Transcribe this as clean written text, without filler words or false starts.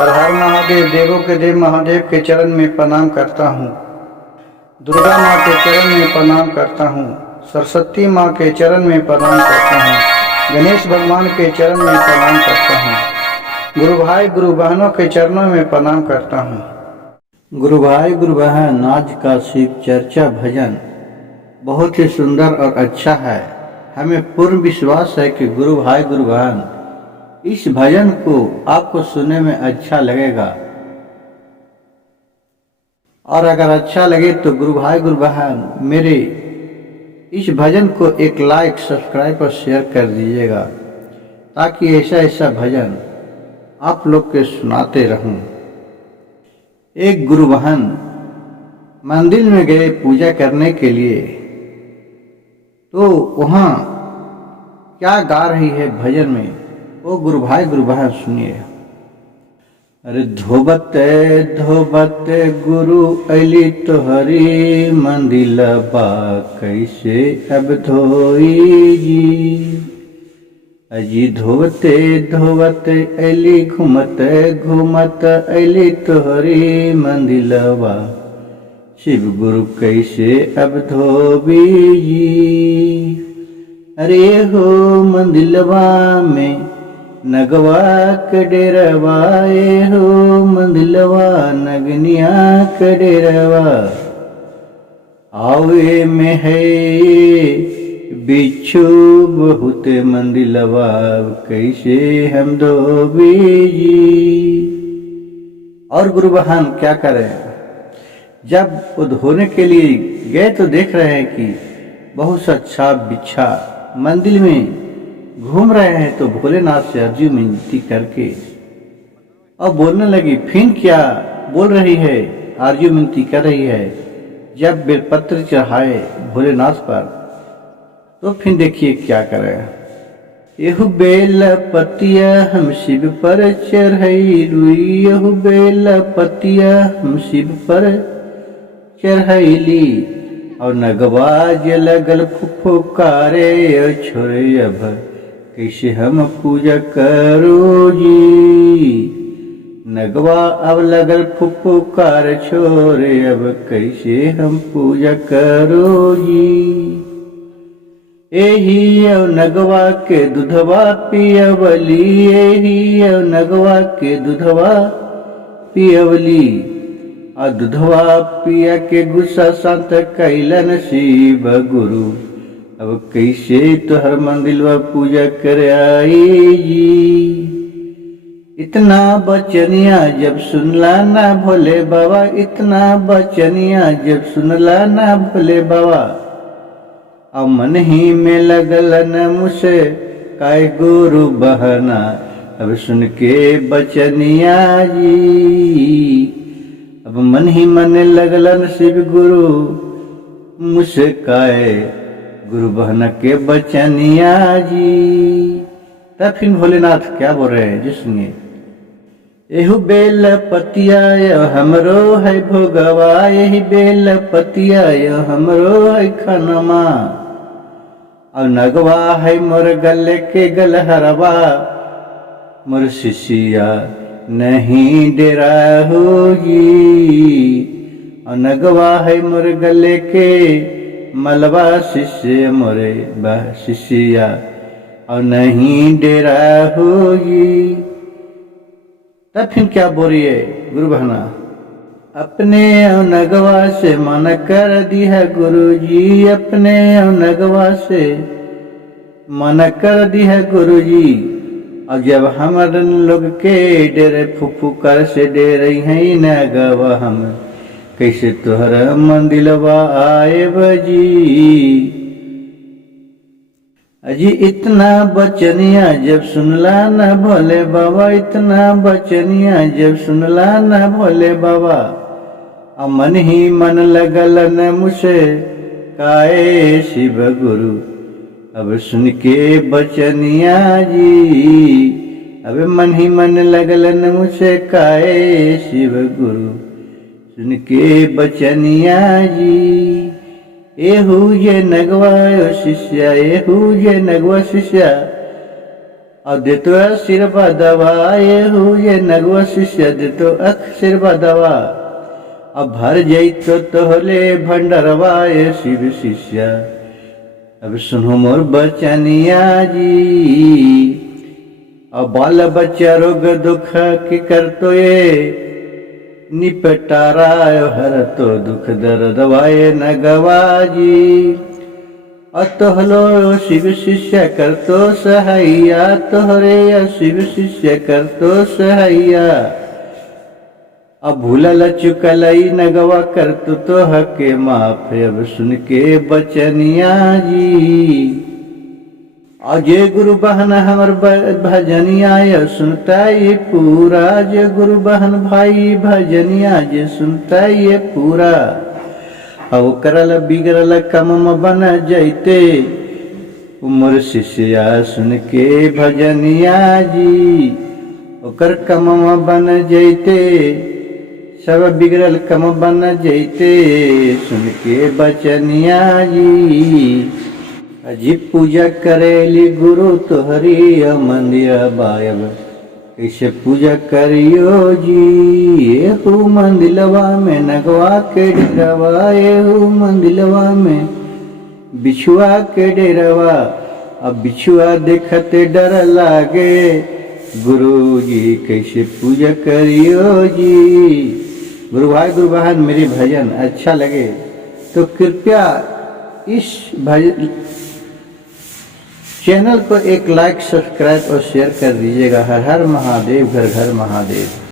हर हर महादेव। देवों के देव महादेव के चरण में प्रणाम करता हूँ। दुर्गा माँ के चरण में प्रणाम करता हूँ। सरस्वती माँ के चरण में प्रणाम करता हूँ। गणेश भगवान के चरण में प्रणाम करता हूँ। गुरु भाई गुरु बहनों के चरणों में प्रणाम करता हूँ। गुरु भाई गुरु बहन, आज का शिव चर्चा भजन बहुत ही सुंदर और अच्छा है। हमें पूर्ण विश्वास है कि गुरु भाई गुरु बहन इस भजन को आपको सुनने में अच्छा लगेगा, और अगर अच्छा लगे तो गुरु भाई गुरु बहन मेरे इस भजन को एक लाइक, सब्सक्राइब और शेयर कर दीजिएगा, ताकि ऐसा ऐसा भजन आप लोग के सुनाते रहूं। एक गुरु बहन मंदिर में गए पूजा करने के लिए, तो वहाँ क्या गा रही है भजन में, वो गुरु भाई गुरु बहन सुनिए। अरे धोबते धोबते गुरु अली तोहरी मंदिलबा कैसे अब धोई जी। अजी धोबते धोबते अली घूमते घूमत अली तोहरी मंदिलबा, शिव गुरु कैसे अब धोबी जी। अरे हो मंदिलवा में नगवा के डेरवा, ए हो मंदिलवा नगनिया के डेरवा, आवे में है बिच्छू बहुत मंदिलवा कैसे हम धोबी जी। और गुरु बहन क्या करें, जब वो धोने के लिए गए तो देख रहे हैं कि बहुत सा छाप बिच्छा मंदिर में घूम रहे हैं। तो भोलेनाथ से अर्जी विनती करके और बोलने लगी। फिर क्या बोल रही है, अर्जी विनती कर रही है। जब बेलपत्र चढ़ाए भोलेनाथ पर, तो फिर देखिए क्या करें। यहु बेल पतिया हम शिव पर चढ़ैलू, यहु बेल पतिया हम शिव पर चढ़ैली, और नगवाज लगल फुफुकारे छोरे अब कैसे हम पूजा करो जी। नगवा अब लगल फुफुकार छोरे अब कैसे हम पूजा करो जी। एही नगवा के दूधवा पियवली, एही नगवा के दूधवा पियवली, आ दूधवा पिया के गुस्सा शांत कैलन शिव गुरु, अब कैसे तोहर मंदिलवा पूजा कर आई जी। इतना बचनिया जब सुनला ना भोले बाबा, इतना बचनिया जब सुनला ना भोले बाबा, अब मन ही में लगल न मुझसे काय गुरु बहना, अब सुन के बचनिया जी। अब मन ही मन लगलन शिव गुरु मुस्काए गुरु बहन के बचनिया जी। तब फिर भोलेनाथ क्या बोल रहे हैं जी, सुनिए। एहु बेल पतिया हमरो है भोगवा, यही बेल पतिया हमरो है खनमा, और नगवा है मोर गले के गलहरवा, मोर शिशिया नहीं डेरा हो जी। और नगवा है मोर गले के मलबा शिष्य मोरे शिष्या, और नहीं डेरा हो जी। तब फिर क्या बोलिए गुरु बहना, अपने नगवा से मन कर दी है गुरु जी, अपने नगवा से मन कर दी है गुरु जी। और जब हमर लोग के डेरे फुफुकार से डेरे हैं नगवा, हम कैसे तोहरा मंदिलवा आए बजी। अजी इतना बचनिया जब सुनला न भोले बाबा, इतना बचनिया जब सुनला न भोले बाबा, अब मन ही मन लगल न मुझसे काए शिव गुरु, अब सुन के बचनिया जी। अब मन ही मन लगल न मुझसे काए शिव गुरु, सुन के बचनिया जी। एहू ये नगवा शिष्या, एहू ये नगवा शिष्या, और देतो आशीर्वाद दवा ये नगवा शिष्य देतो आशीर्वाद दवा अब भर जैतो तोहले भंडरवा ये शिव शिष्य अब सुनो मोर बचनिया जी अब बाल बच्चा रोग दुख की करतो ये निपटारा हर तो दुख दर्द वाये नगवाजी अतोहलो शिव शिष्य कर तो सहाइया तोहरे शिव शिष्य कर तो सहाइया अब भूलल चुकलई नगवा कर तो हके माफ अब सुन के बचनिया जी अजय गुरु बहन हमर भजनिया ये सुनता ये पूरा जय गुरु बहन भाई भजनिया जे सुनता ये पूरा अब करल बिगड़ल कम बन जैते उमर शिष्या सुन के भजनिया जी ओकर कम बन जैते सब बिगड़ल कम बन जैते सुन के बचनिया जी अजी पूजा करेली गुरु तोहरी मंदिर बायब कैसे पूजा करियो जी हु मंदिलवा में नगवा के डेरवा हु मंदिलवा में बिछुआ के डेरवा अब बिछुआ देखते डर लागे गुरु जी कैसे पूजा करियो जी। गुरु भाई गुरु बहन मेरी भजन अच्छा लगे तो कृपया इस भजन चैनल को एक लाइक सब्सक्राइब और शेयर कर दीजिएगा। हर हर महादेव, घर घर महादेव।